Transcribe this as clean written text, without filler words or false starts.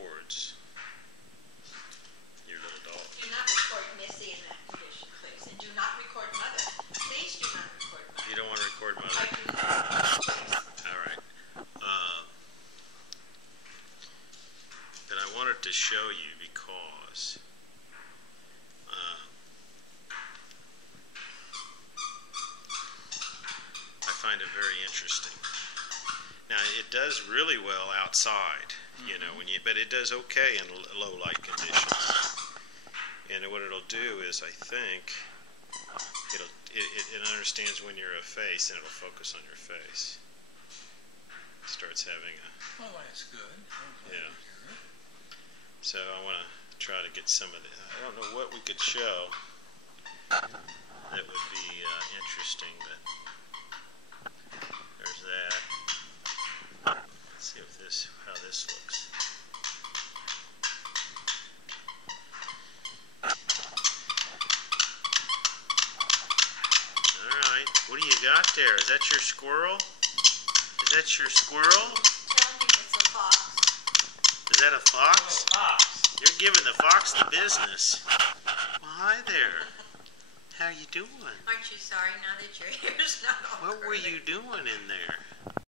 records your little dog. Do not record Missy in that condition, please. And do not record Mother. Please do not record Mother. You don't want to record Mother? I do not. All right. But I wanted to show you because I find it very interesting. Now, it does really well outside, you know, but it does okay in low light conditions. And what it'll do is, I think, it understands when you're a face, and it'll focus on your face. It starts having a... Oh, that's good. Yeah. So I want to try to get some of the... I don't know what we could show that would be interesting, but there's that. Let's see if how this looks. What do you got there? Is that your squirrel? Is that your squirrel? Tell me it's a fox. Is that a fox? Oh, fox. You're giving the fox the business. Well, hi there. How you doing? Aren't you sorry now that your hair's not all What were curly? you doing in there?